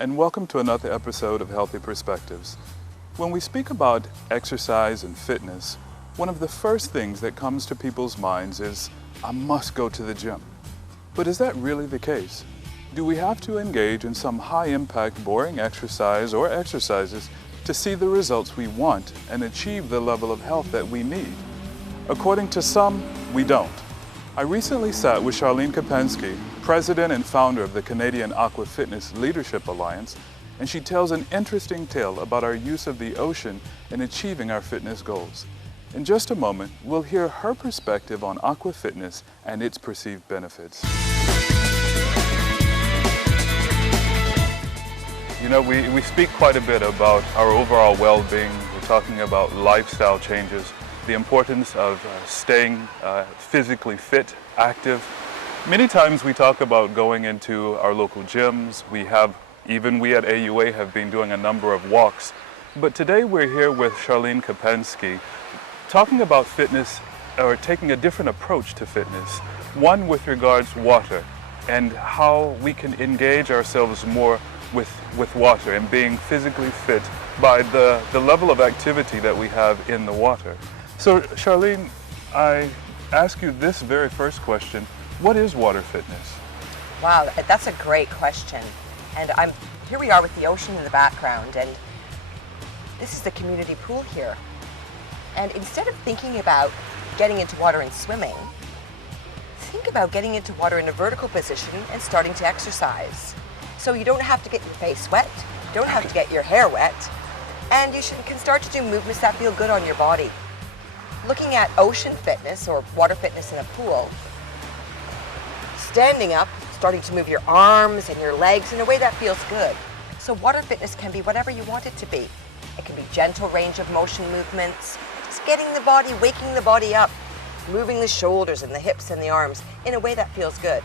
and welcome to another episode of Healthy Perspectives. When we speak about exercise and fitness, one of the first things that comes to people's minds is, I must go to the gym. But is that really the case? Do we have to engage in some high-impact, boring exercise or exercises to see the results we want and achieve the level of health that we need? According to some, we don't. I recently sat with Charlene Kopansky, president and founder of the Canadian Aqua Fitness Leadership Alliance, and she tells an interesting tale about our use of the ocean in achieving our fitness goals. In just a moment, we'll hear her perspective on aqua fitness and its perceived benefits. You know, we speak quite a bit about our overall well-being. We're talking about lifestyle changes, the importance of staying physically fit, active. Many times we talk about going into our local gyms. We at AUA have been doing a number of walks. But today we're here with Charlene Kopansky, talking about fitness, or taking a different approach to fitness. One with regards to water and how we can engage ourselves more with water and being physically fit by the level of activity that we have in the water. So Charlene, I ask you this very first question. What is water fitness? Wow, that's a great question. And here we are with the ocean in the background, and this is the community pool here. And instead of thinking about getting into water and swimming, think about getting into water in a vertical position and starting to exercise. So you don't have to get your face wet, you don't have to get your hair wet, and you can start to do movements that feel good on your body. Looking at ocean fitness or water fitness in a pool, standing up, starting to move your arms and your legs in a way that feels good. So water fitness can be whatever you want it to be. It can be gentle range of motion movements, just getting the body, waking the body up, moving the shoulders and the hips and the arms in a way that feels good.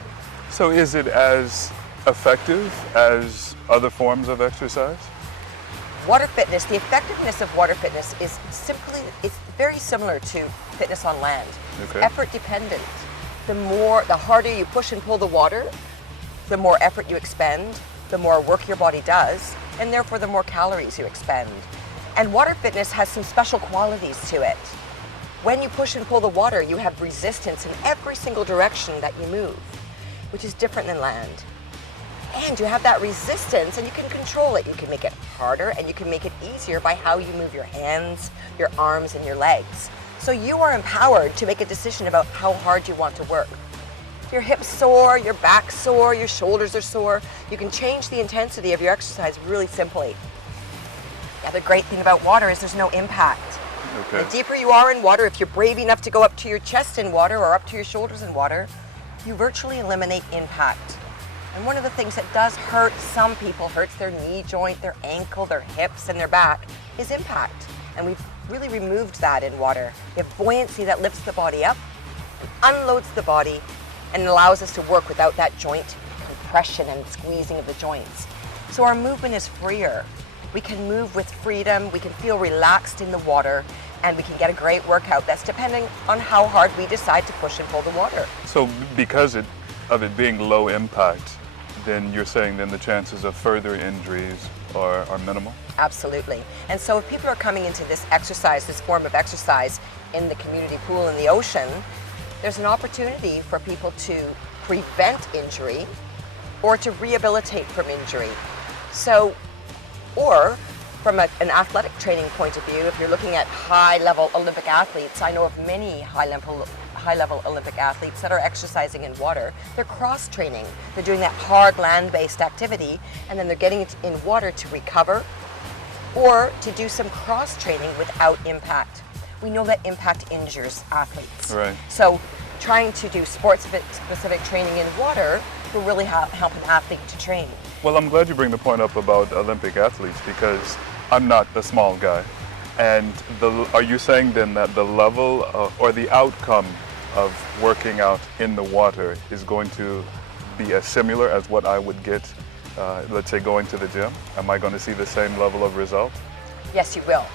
So is it as effective as other forms of exercise? Water fitness, the effectiveness of water fitness is it's very similar to fitness on land. Okay. It's effort dependent. The harder you push and pull the water, the more effort you expend, the more work your body does, and therefore the more calories you expend. And water fitness has some special qualities to it. When you push and pull the water, you have resistance in every single direction that you move, which is different than land. And you have that resistance and you can control it. You can make it harder and you can make it easier by how you move your hands, your arms, and your legs. So you are empowered to make a decision about how hard you want to work. If your hips sore, your back sore, your shoulders are sore, you can change the intensity of your exercise really simply. The other great thing about water is there's no impact. Okay. The deeper you are in water, if you're brave enough to go up to your chest in water or up to your shoulders in water, you virtually eliminate impact. And one of the things that does hurt some people, hurts their knee joint, their ankle, their hips, and their back, is impact. And we've really removed that in water. You have buoyancy that lifts the body up, and unloads the body, and allows us to work without that joint compression and squeezing of the joints. So our movement is freer. We can move with freedom, we can feel relaxed in the water, and we can get a great workout. That's depending on how hard we decide to push and pull the water. So because of it being low impact, then you're saying then the chances of further injuries are minimal? Absolutely. And so if people are coming into this form of exercise in the community pool in the ocean, there's an opportunity for people to prevent injury or to rehabilitate from injury. So, or from an athletic training point of view, if you're looking at high-level Olympic athletes, I know of many high-level Olympic athletes that are exercising in water. They're cross-training. They're doing that hard land-based activity, and then they're getting it in water to recover or to do some cross-training without impact. We know that impact injures athletes. Right. So trying to do sports-specific training in water will really help an athlete to train. Well, I'm glad you bring the point up about Olympic athletes because I'm not a small guy. And are you saying then that the level or the outcome of working out in the water is going to be as similar as what I would get, let's say, going to the gym? Am I going to see the same level of result? Yes, you will.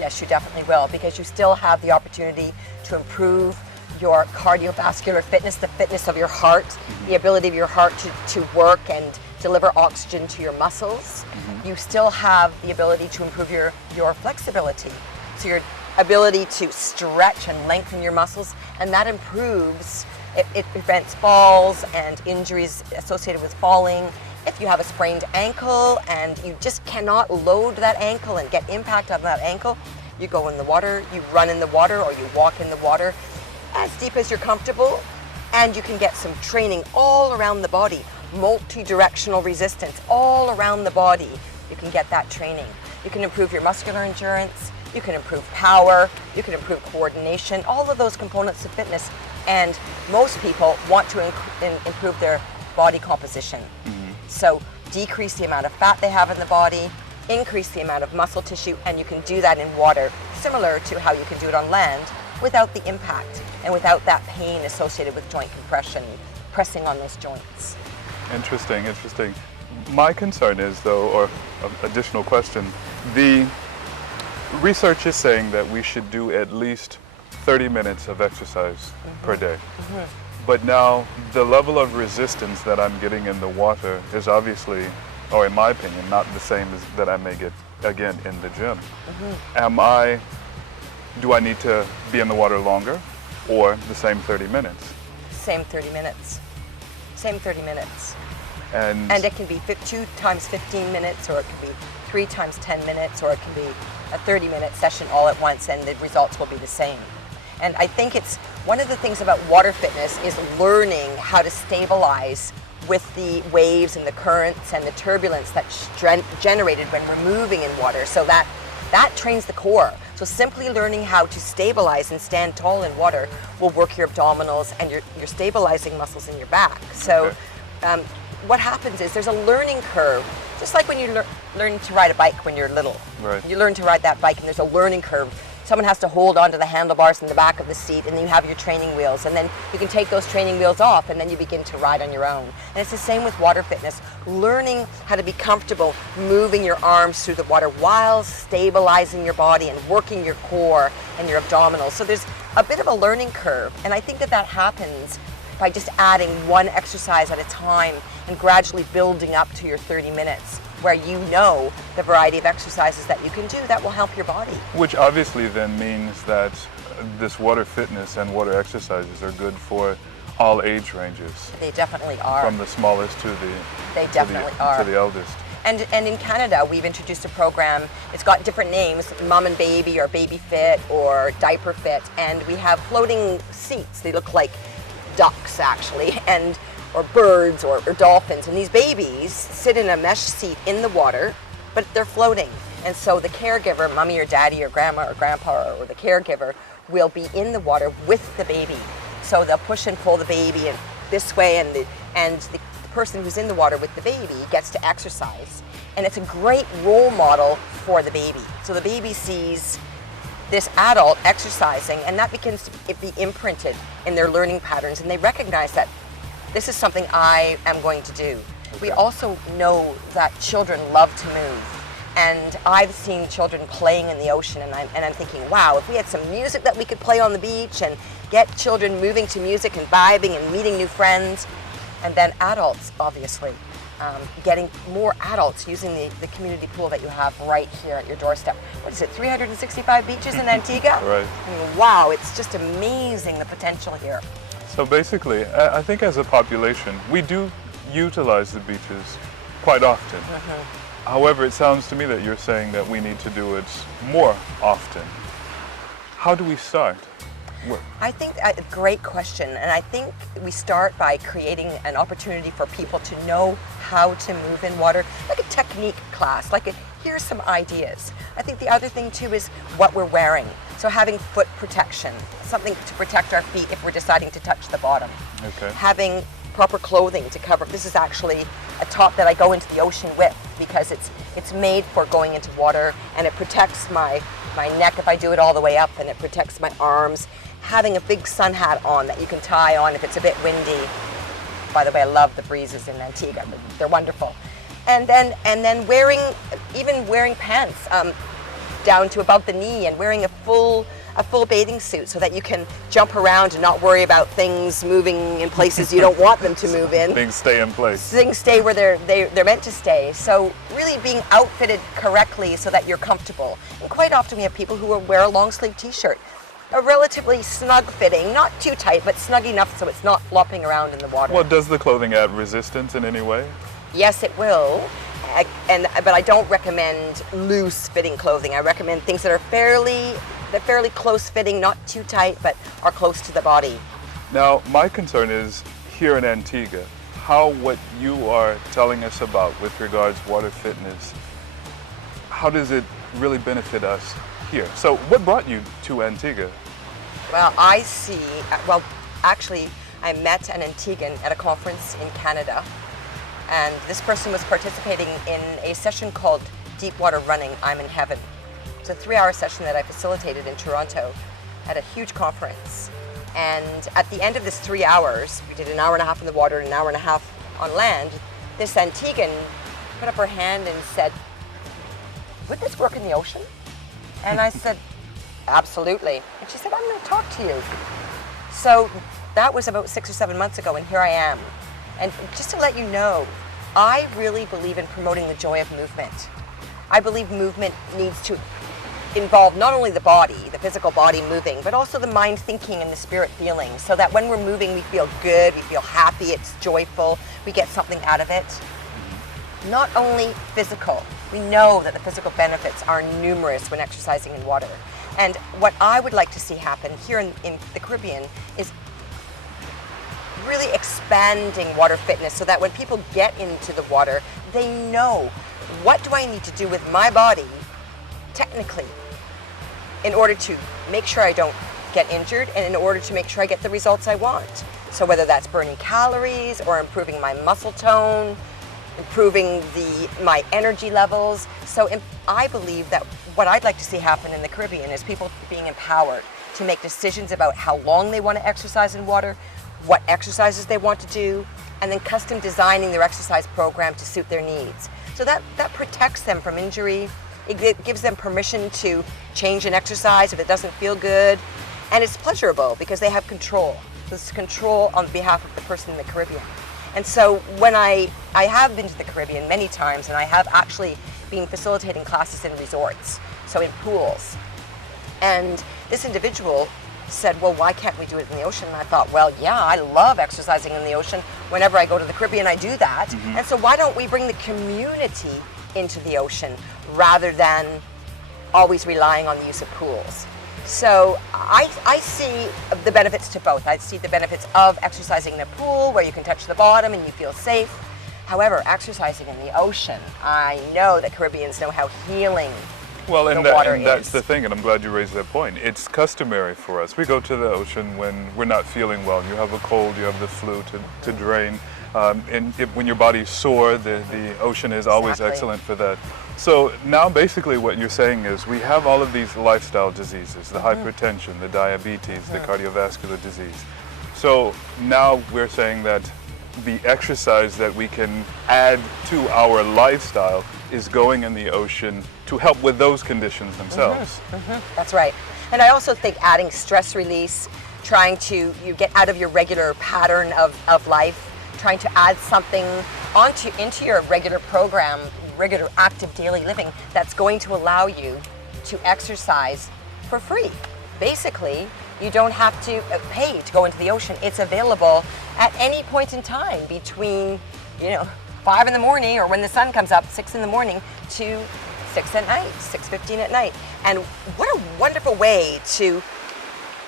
Yes, you definitely will, because you still have the opportunity to improve your cardiovascular fitness, the fitness of your heart, the ability of your heart to work and deliver oxygen to your muscles. You still have the ability to improve your flexibility. So your ability to stretch and lengthen your muscles, and that improves, it prevents falls and injuries associated with falling. If you have a sprained ankle and you just cannot load that ankle and get impact on that ankle, you go in the water, you run in the water, or you walk in the water as deep as you're comfortable, and you can get some training all around the body, multi-directional resistance all around the body. You can get that training. You can improve your muscular endurance, you can improve power, you can improve coordination, all of those components of fitness. And most people want to improve their body composition. So decrease the amount of fat they have in the body, increase the amount of muscle tissue, and you can do that in water, similar to how you can do it on land, without the impact and without that pain associated with joint compression, pressing on those joints. Interesting, interesting. My concern is, though, or additional question, the research is saying that we should do at least 30 minutes of exercise per day. But now the level of resistance that I'm getting in the water is obviously, or in my opinion, not the same as that I may get again in the gym. Do I need to be in the water longer, or the same 30 minutes? Same 30 minutes. Same 30 minutes. And it can be 2 times 15 minutes, or it can be 3 times 10 minutes, or it can be a 30-minute session all at once, and the results will be the same. And I think it's one of the things about water fitness is learning how to stabilize with the waves and the currents and the turbulence that's generated when we're moving in water. So that trains the core. So simply learning how to stabilize and stand tall in water will work your abdominals and your stabilizing muscles in your back. So what happens is there's a learning curve, just like when you learn to ride a bike when you're little. Right. You learn to ride that bike and there's a learning curve. Someone has to hold onto the handlebars in the back of the seat, and then you have your training wheels, and then you can take those training wheels off, and then you begin to ride on your own. And it's the same with water fitness, learning how to be comfortable moving your arms through the water while stabilizing your body and working your core and your abdominals. So there's a bit of a learning curve, and I think that happens by just adding one exercise at a time and gradually building up to your 30 minutes, where you know the variety of exercises that you can do that will help your body. which obviously then means that this water fitness and water exercises are good for all age ranges, They definitely are. from the smallest to They definitely are. to the eldest. And in Canada, we've introduced a program. It's got different names, Mom and Baby, or Baby Fit, or Diaper Fit, and we have floating seats. They look like ducks, actually, or birds or dolphins. And these babies sit in a mesh seat in the water, but they're floating. And so the caregiver, mommy or daddy or grandma or grandpa, or the caregiver, will be in the water with the baby. So they'll push and pull the baby and this way, and the person who's in the water with the baby gets to exercise. And it's a great role model for the baby. So the baby sees this adult exercising, and that begins to be imprinted in their learning patterns, and they recognize that this is something I am going to do. We also know that children love to move, and I've seen children playing in the ocean, and I'm thinking, wow, if we had some music that we could play on the beach and get children moving to music and vibing and meeting new friends, and then adults, obviously, getting more adults using the community pool that you have right here at your doorstep. What is it, 365 beaches in Antigua? Right. I mean, wow, it's just amazing, the potential here. So basically, I think as a population, we do utilize the beaches quite often. However, it sounds to me that you're saying that we need to do it more often. How do we start? I think a great question, and I think we start by creating an opportunity for people to know how to move in water, like a technique class, here's some ideas. I think the other thing too is what we're wearing. So having foot protection, something to protect our feet if we're deciding to touch the bottom. Okay. Having proper clothing to cover. This is actually a top that I go into the ocean with because it's made for going into water, and it protects my neck if I do it all the way up, and it protects my arms. Having a big sun hat on that you can tie on if it's a bit windy. By the way, I love the breezes in Antigua. They're wonderful. And then wearing pants down to about the knee, and wearing a full a full bathing suit so that you can jump around and not worry about things moving in places you don't want them to move in. Things stay in place. Things stay where they're meant to stay. So really being outfitted correctly so that you're comfortable. And quite often we have people who wear a long sleeve t-shirt. A relatively snug fitting, not too tight, but snug enough so it's not flopping around in the water. Well, does the clothing add resistance in any way? Yes, it will. But I don't recommend loose fitting clothing. I recommend things that are fairly close fitting, not too tight, but are close to the body. Now, my concern is here in Antigua, how what you are telling us about with regards water fitness, how does it really benefit us here? So what brought you to Antigua? Well, actually, I met an Antiguan at a conference in Canada, and this person was participating in a session called Deepwater Running, I'm in Heaven. It's a 3-hour session that I facilitated in Toronto at a huge conference. And at the end of this 3 hours, we did an hour and a half in the water and an hour and a half on land, this Antiguan put up her hand and said, "Would this work in the ocean?" And I said, "Absolutely." And she said, "I'm going to talk to you." So that was about 6 or 7 months ago, and here I am. And just to let you know, I really believe in promoting the joy of movement. I believe movement needs to involve not only the body, the physical body moving, but also the mind thinking and the spirit feeling, so that when we're moving, we feel good, we feel happy, it's joyful, we get something out of it. Not only physical, we know that the physical benefits are numerous when exercising in water. And what I would like to see happen here in the Caribbean is really expanding water fitness so that when people get into the water, they know, what do I need to do with my body technically in order to make sure I don't get injured and in order to make sure I get the results I want. So whether that's burning calories or improving my muscle tone, improving my energy levels. So I believe that what I'd like to see happen in the Caribbean is people being empowered to make decisions about how long they want to exercise in water, what exercises they want to do, and then custom designing their exercise program to suit their needs. So that protects them from injury. It gives them permission to change an exercise if it doesn't feel good. And it's pleasurable because they have control. There's control on behalf of the person in the Caribbean. And so when I have been to the Caribbean many times, and I have actually been facilitating classes in resorts, so in pools. And this individual said, "Well, why can't we do it in the ocean?" And I thought, well, yeah, I love exercising in the ocean. Whenever I go to the Caribbean, I do that. Mm-hmm. And so why don't we bring the community into the ocean rather than always relying on the use of pools? So I see the benefits to both. I see the benefits of exercising in a pool where you can touch the bottom and you feel safe. However, exercising in the ocean, I know that Caribbeans know how healing Well, and the water that's is. the thing, and I'm glad you raised that point. It's customary for us. We go to the ocean when we're not feeling well. You have a cold, you have the flu to drain. When your body's sore, the ocean is always Exactly. excellent for that. So now basically what you're saying is we have all of these lifestyle diseases, the hypertension, the diabetes, the cardiovascular disease. So now we're saying that the exercise that we can add to our lifestyle is going in the ocean to help with those conditions themselves. That's right. And I also think adding stress release, trying to get out of your regular pattern of life, trying to add something into your regular program, regular active daily living that's going to allow you to exercise for free. Basically, you don't have to pay to go into the ocean. It's available at any point in time between, 5 in the morning or when the sun comes up, 6 in the morning to 6 at night, 6:15 at night. And what a wonderful way to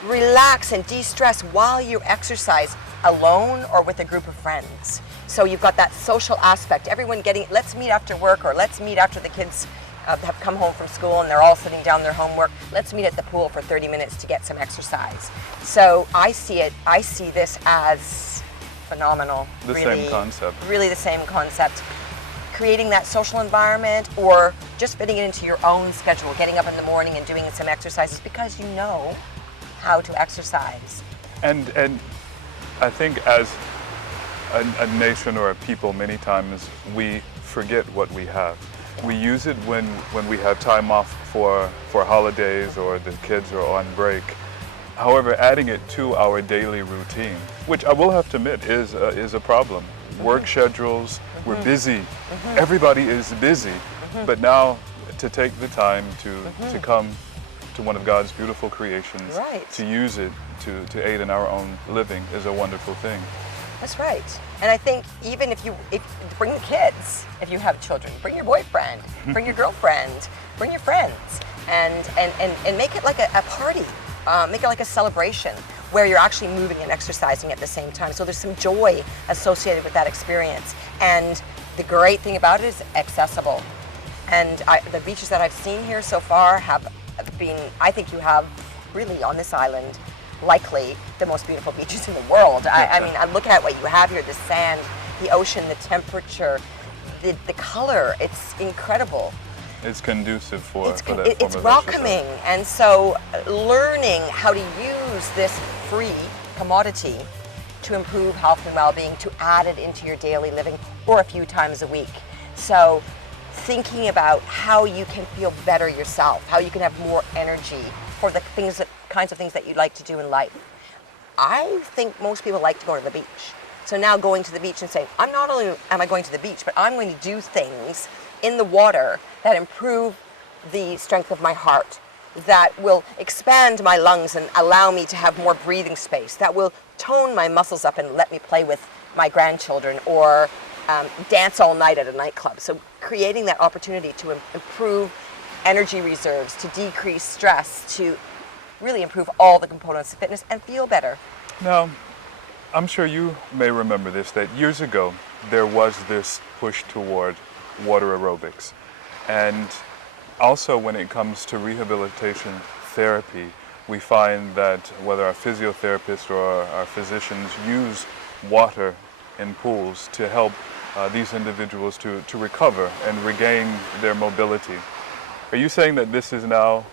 relax and de-stress while you exercise alone or with a group of friends. So you've got that social aspect. Everyone let's meet after work, or let's meet after the kids have come home from school and they're all sitting down their homework. Let's meet at the pool for 30 minutes to get some exercise. So I see this as phenomenal. Same concept. Really the same concept. Creating that social environment, or just fitting it into your own schedule, getting up in the morning and doing some exercises because you know how to exercise. And I think as a nation or a people, many times we forget what we have. We use it when we have time off for holidays or the kids are on break. However, adding it to our daily routine, which I will have to admit is a problem. Work schedules, we're busy. Everybody is busy. But now to take the time to come to one of God's beautiful creations, Right. to use it to aid in our own living is a wonderful thing. That's right. And I think even if bring the kids, if you have children, bring your boyfriend, bring your girlfriend, bring your friends, and make it like a party. Make it like a celebration where you're actually moving and exercising at the same time. So there's some joy associated with that experience. And the great thing about it is accessible. And the beaches that I've seen here so far have been, I think you have really on this island, likely the most beautiful beaches in the world. I mean, I'm looking at what you have here, the sand, the ocean, the temperature, the color, it's incredible. It's conducive for that form It's of welcoming, exercise. and so learning how to use this free commodity to improve health and well-being, to add it into your daily living or a few times a week. So thinking about how you can feel better yourself, how you can have more energy for the kinds of things that you like to do in life. I think most people like to go to the beach. So now going to the beach and saying, not only am I going to the beach, but I'm going to do things in the water that improve the strength of my heart, that will expand my lungs and allow me to have more breathing space, that will tone my muscles up and let me play with my grandchildren or dance all night at a nightclub. So creating that opportunity to improve energy reserves, to decrease stress, to really improve all the components of fitness and feel better. Now, I'm sure you may remember this, that years ago there was this push toward water aerobics. And also when it comes to rehabilitation therapy, we find that whether our physiotherapists or our physicians use water in pools to help these individuals to recover and regain their mobility. Are you saying that this is now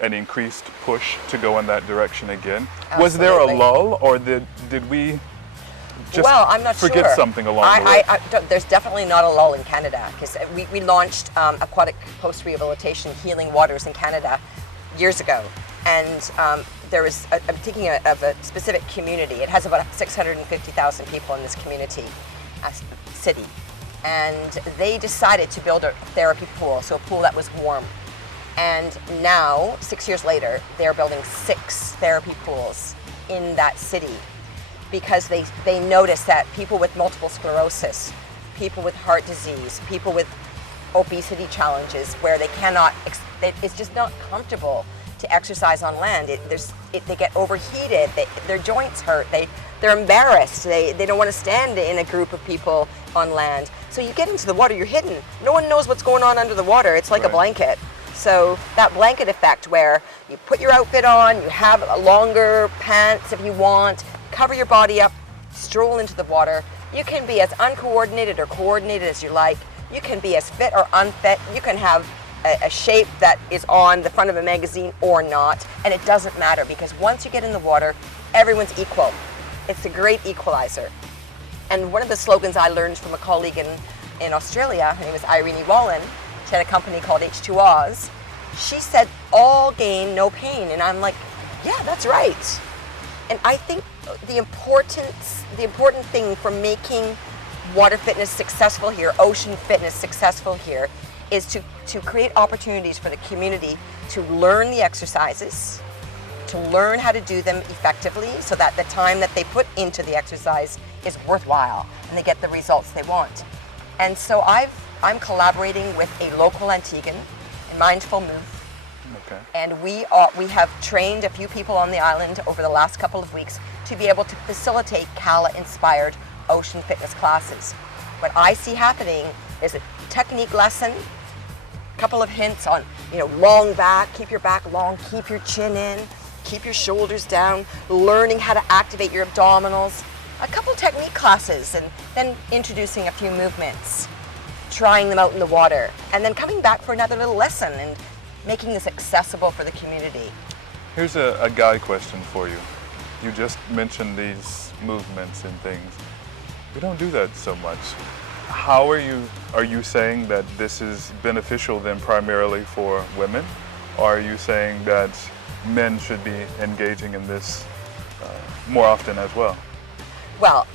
an increased push to go in that direction again? Absolutely. Was there a lull, or did we just I'm not forget sure. something along the way? There's definitely not a lull in Canada, because we launched aquatic post-rehabilitation healing waters in Canada years ago. And there was, I'm thinking of a specific community. It has about 650,000 people in this community, city. And they decided to build a therapy pool, so a pool that was warm. And now, 6 years later, they're building 6 therapy pools in that city, because they notice that people with multiple sclerosis, people with heart disease, people with obesity challenges where they cannot, it's just not comfortable to exercise on land. They get overheated, their joints hurt, they're embarrassed, they don't want to stand in a group of people on land. So you get into the water, you're hidden. No one knows what's going on under the water. It's like a blanket. So that blanket effect where you put your outfit on, you have longer pants if you want, cover your body up, stroll into the water. You can be as uncoordinated or coordinated as you like. You can be as fit or unfit. You can have a shape that is on the front of a magazine or not, and it doesn't matter, because once you get in the water, everyone's equal. It's a great equalizer. And one of the slogans I learned from a colleague in Australia, her name is Irene Wallen, she had a company called H2Oz. She said, all gain, no pain. And I'm like, yeah, that's right. And I think the important thing for making water fitness successful here, ocean fitness successful here, is to create opportunities for the community to learn the exercises, to learn how to do them effectively, so that the time that they put into the exercise is worthwhile and they get the results they want. And so I'm collaborating with a local Antiguan in Mindful Move. Okay. And we have trained a few people on the island over the last couple of weeks to be able to facilitate CALA-inspired ocean fitness classes. What I see happening is a technique lesson, a couple of hints on, long back, keep your back long, keep your chin in, keep your shoulders down, learning how to activate your abdominals, a couple technique classes, and then introducing a few movements, trying them out in the water, and then coming back for another little lesson and making this accessible for the community. Here's a guide question for you. You just mentioned these movements and things. We don't do that so much. how are you saying that this is beneficial then primarily for women? Or are you saying that men should be engaging in this more often as well? Well,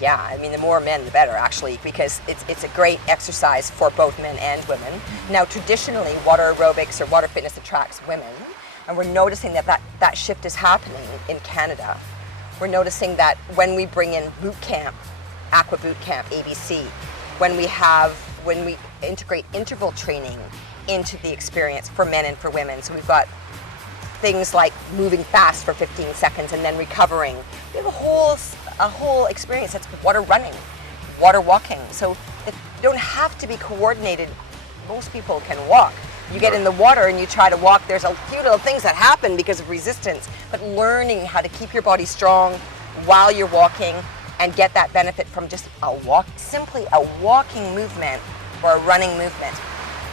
yeah, I mean, the more men, the better, actually, because it's a great exercise for both men and women. Now, traditionally, water aerobics or water fitness attracts women, and we're noticing that shift is happening in Canada. We're noticing that when we bring in boot camp, aqua boot camp, ABC, when we integrate interval training into the experience for men and for women. So we've got things like moving fast for 15 seconds and then recovering. We have a whole experience that's water running, water walking. So you don't have to be coordinated. Most people can walk. You get in the water and you try to walk, there's a few little things that happen because of resistance, but learning how to keep your body strong while you're walking and get that benefit from just simply a walking movement or a running movement.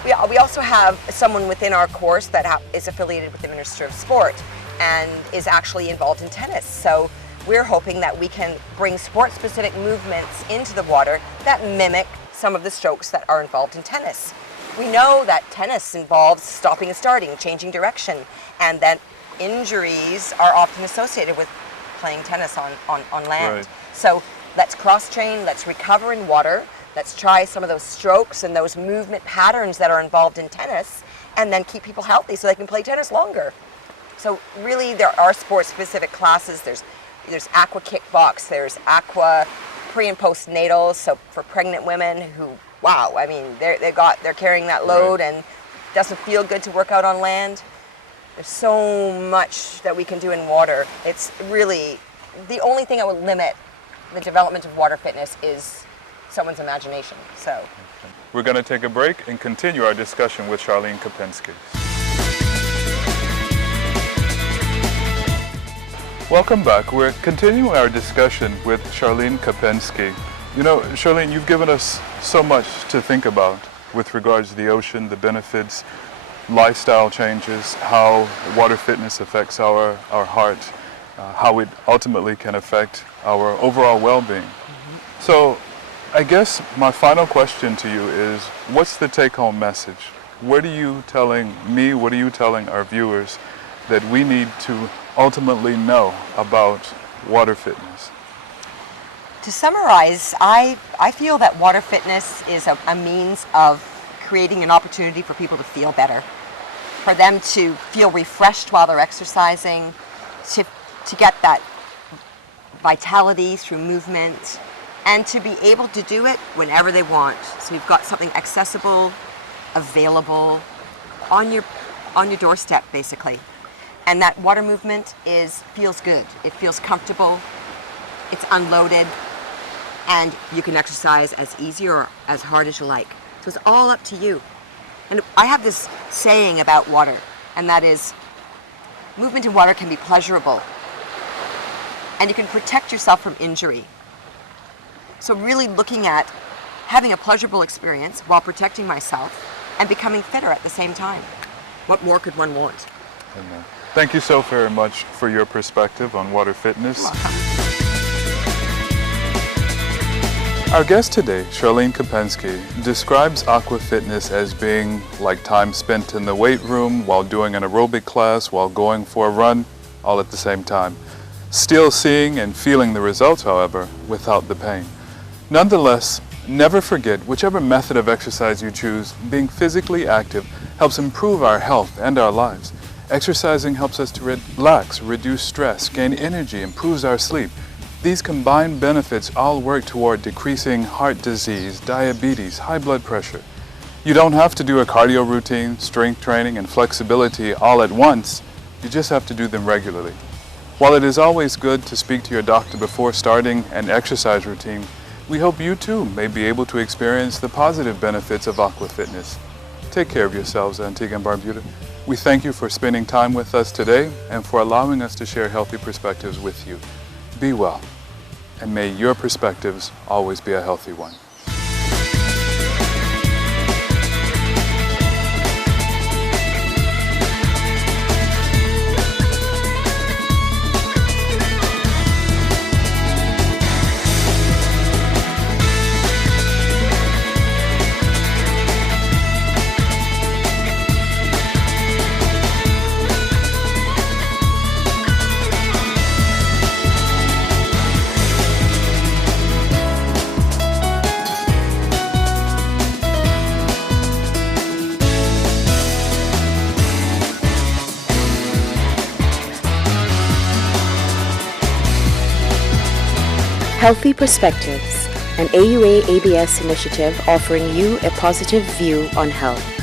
We also have someone within our course that is affiliated with the Minister of Sport and is actually involved in tennis. So we're hoping that we can bring sport-specific movements into the water that mimic some of the strokes that are involved in tennis. We know that tennis involves stopping and starting, changing direction, and that injuries are often associated with playing tennis on land. Right. So let's cross-train, let's recover in water, let's try some of those strokes and those movement patterns that are involved in tennis, and then keep people healthy so they can play tennis longer. So really there are sport-specific classes. There's aqua kickbox, there's aqua pre and postnatal, so for pregnant women who, wow, I mean, they're carrying that load Right. and doesn't feel good to work out on land. There's so much that we can do in water. It's really, the only thing that would limit the development of water fitness is someone's imagination. So We're going to take a break and continue our discussion with Charlene Kopansky. Welcome back. We're continuing our discussion with Charlene Kopansky. You know, Charlene, you've given us so much to think about with regards to the ocean, the benefits, lifestyle changes, how water fitness affects our heart, how it ultimately can affect our overall well-being. Mm-hmm. So I guess my final question to you is, what's the take-home message? What are you telling me, what are you telling our viewers that we need to ultimately know about water fitness? to summarize, I feel that water fitness is a means of creating an opportunity for people to feel better, for them to feel refreshed while they're exercising, to get that vitality through movement, and to be able to do it whenever they want. So you've got something accessible, available, on your doorstep, basically. And that water movement feels good. It feels comfortable. It's unloaded, and you can exercise as easy or as hard as you like. So it's all up to you. And I have this saying about water, and that is, movement in water can be pleasurable, and you can protect yourself from injury. So really looking at having a pleasurable experience while protecting myself and becoming fitter at the same time. What more could one want? Amen. Thank you so very much for your perspective on water fitness. You're welcome. Our guest today, Charlene Kopansky, describes aqua fitness as being like time spent in the weight room, while doing an aerobic class, while going for a run, all at the same time. Still seeing and feeling the results, however, without the pain. Nonetheless, never forget, whichever method of exercise you choose, being physically active helps improve our health and our lives. Exercising helps us to relax, reduce stress, gain energy, improves our sleep. These combined benefits all work toward decreasing heart disease, diabetes, high blood pressure. You don't have to do a cardio routine, strength training, and flexibility all at once. You just have to do them regularly. While it is always good to speak to your doctor before starting an exercise routine, we hope you too may be able to experience the positive benefits of aqua fitness. Take care of yourselves, Antigua and Barbuda. We thank you for spending time with us today and for allowing us to share healthy perspectives with you. Be well, and may your perspectives always be a healthy one. Healthy Perspectives, an AUA ABS initiative offering you a positive view on health.